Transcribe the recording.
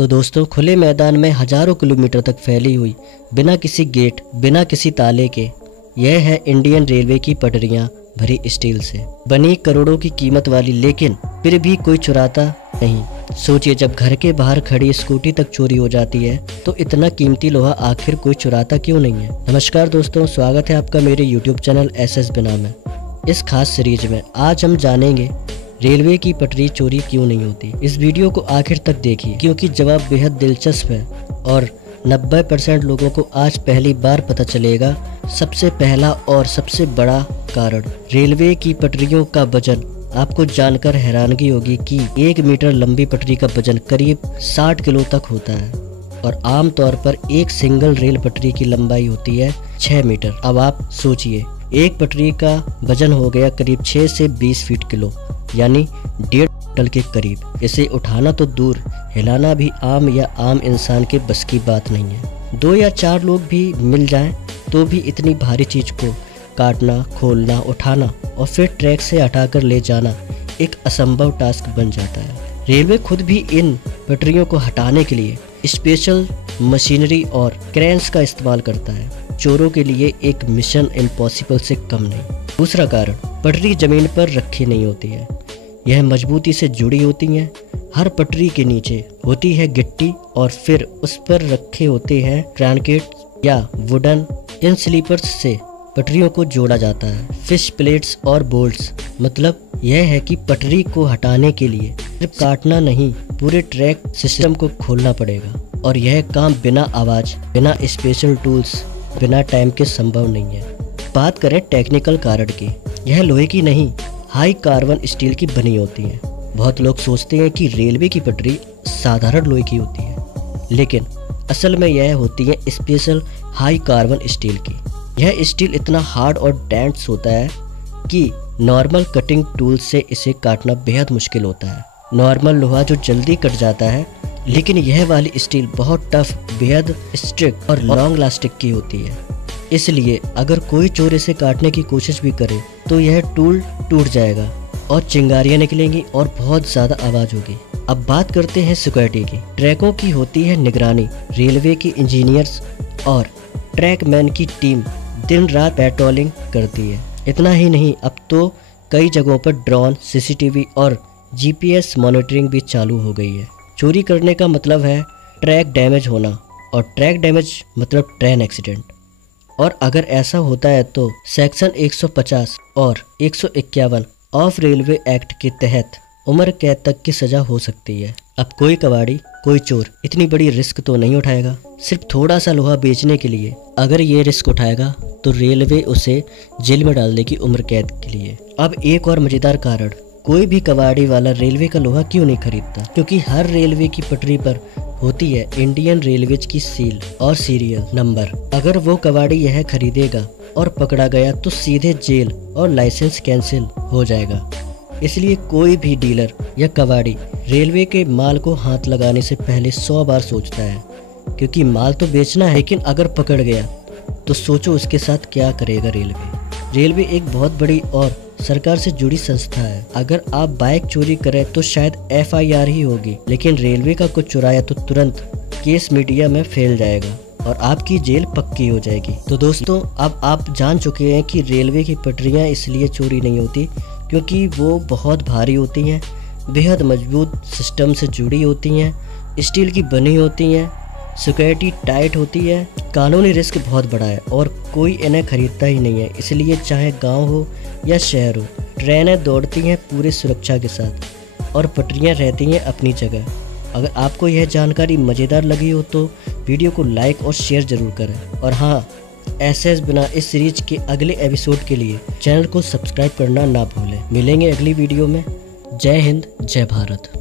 तो दोस्तों, खुले मैदान में हजारों किलोमीटर तक फैली हुई, बिना किसी गेट, बिना किसी ताले के, यह है इंडियन रेलवे की पटरियां भरी स्टील से बनी करोड़ों की कीमत वाली, लेकिन फिर भी कोई चुराता नहीं। सोचिए, जब घर के बाहर खड़ी स्कूटी तक चोरी हो जाती है तो इतना कीमती लोहा आखिर कोई चुराता क्यों नहीं है। नमस्कार दोस्तों, स्वागत है आपका मेरे YouTube चैनल SS बिना में। इस खास सीरीज में आज हम जानेंगे रेलवे की पटरी चोरी क्यों नहीं होती। इस वीडियो को आखिर तक देखिए क्योंकि जवाब बेहद दिलचस्प है और 90% लोगों को आज पहली बार पता चलेगा सबसे पहला और सबसे बड़ा कारण। रेलवे की पटरियों का वजन। आपको जानकर हैरानगी होगी कि 1 मीटर लंबी पटरी का वजन करीब 60 किलो तक होता है और आमतौर पर एक सिंगल रेल पटरी की लंबाई होती है 6 मीटर। अब आप सोचिए, एक पटरी का वजन हो गया करीब 6 से 20 फीट किलो, यानी 1.5 टन के करीब। इसे उठाना तो दूर, हिलाना भी आम इंसान के बस की बात नहीं है। 2 या 4 लोग भी मिल जाएं तो भी इतनी भारी चीज को काटना, खोलना, उठाना और फिर ट्रैक से हटाकर ले जाना एक असंभव टास्क बन जाता है। रेलवे खुद भी इन पटरियों को हटाने के लिए स्पेशल मशीनरी और क्रेन्स का इस्तेमाल करता है। चोरों के लिए एक मिशन इम्पॉसिबल से कम नहीं। दूसरा कारण, पटरी जमीन पर रखी नहीं होती है, यह मजबूती से जुड़ी होती हैं। हर पटरी के नीचे होती है गिट्टी और फिर उस पर रखे होते हैं क्रैनकेट या वुडन। इन स्लीपर्स से पटरियों को जोड़ा जाता है। फिश प्लेट्स और बोल्ट्स। मतलब यह है कि पटरी को हटाने के लिए सिर्फ काटना नहीं, पूरे ट्रैक सिस्टम को खोलना पड़ेगा और यह काम बिना आवाज, बिना स्पेशल टूल्स, बिना टाइम के संभव नहीं है। बात करें टेक्निकल कारण की, यह लोहे की नहीं, हाई कार्बन स्टील की बनी होती है। बहुत लोग सोचते हैं कि रेलवे की पटरी साधारण लोहे की होती है, लेकिन असल में यह होती है स्पेशल हाई कार्बन स्टील की। यह स्टील इतना हार्ड और डेंस होता है कि नॉर्मल कटिंग टूल से इसे काटना बेहद मुश्किल होता है। नॉर्मल लोहा जो जल्दी कट जाता है, लेकिन यह वाली स्टील बहुत टफ, बेहद स्ट्रिक्ट और लॉन्ग लास्टिक की होती है। इसलिए अगर कोई चोर इसे काटने की कोशिश भी करे तो यह टूल टूट जाएगा और चिंगारियां निकलेंगी और बहुत ज़्यादा आवाज़ होगी। अब बात करते हैं सिक्योरिटी की। ट्रैकों की होती है निगरानी। रेलवे के इंजीनियर्स और ट्रैकमैन की टीम दिन रात पेट्रोलिंग करती है। इतना ही नहीं, अब तो कई जगहों पर ड्रोन, CCTV और GPS मॉनिटरिंग भी चालू हो गई है। चोरी करने का मतलब है ट्रैक डैमेज होना और ट्रैक डैमेज मतलब ट्रेन एक्सीडेंट। और अगर ऐसा होता है तो सेक्शन 150 और 151 ऑफ रेलवे एक्ट के तहत उम्र कैद तक की सजा हो सकती है। अब कोई कबाड़ी, कोई चोर इतनी बड़ी रिस्क तो नहीं उठाएगा सिर्फ थोड़ा सा लोहा बेचने के लिए। अगर ये रिस्क उठाएगा तो रेलवे उसे जेल में डाल देगी उम्र कैद के लिए। अब एक और मजेदार कारण, कोई भी कबाड़ी वाला रेलवे का लोहा क्यों नहीं खरीदता? क्योंकि हर रेलवे की पटरी पर होती है इंडियन रेलवेज की सील और सीरियल नंबर। अगर वो कबाड़ी यह खरीदेगा और पकड़ा गया तो सीधे जेल और लाइसेंस कैंसिल हो जाएगा। इसलिए कोई भी डीलर या कबाड़ी रेलवे के माल को हाथ लगाने से पहले 100 बार सोचता है, क्योंकि माल तो बेचना है, लेकिन अगर पकड़ गया तो सोचो उसके साथ क्या करेगा रेलवे। रेलवे एक बहुत बड़ी और सरकार से जुड़ी संस्था है। अगर आप बाइक चोरी करें तो शायद FIR ही होगी, लेकिन रेलवे का कुछ चुराया तो तुरंत केस मीडिया में फैल जाएगा और आपकी जेल पक्की हो जाएगी। तो दोस्तों, अब आप जान चुके हैं कि रेलवे की पटरियां इसलिए चोरी नहीं होती क्योंकि वो बहुत भारी होती हैं, बेहद मजबूत सिस्टम से जुड़ी होती हैं, स्टील की बनी होती हैं, सिक्योरिटी टाइट होती है, कानूनी रिस्क बहुत बड़ा है और कोई इन्हें खरीदता ही नहीं है। इसलिए चाहे गांव हो या शहर हो, ट्रेनें दौड़ती हैं पूरी सुरक्षा के साथ और पटरियां रहती हैं अपनी जगह। अगर आपको यह जानकारी मज़ेदार लगी हो तो वीडियो को लाइक और शेयर ज़रूर करें। और हाँ, SS बिना इस सीरीज के अगले एपिसोड के लिए चैनल को सब्सक्राइब करना ना भूलें। मिलेंगे अगली वीडियो में। जय हिंद, जय भारत।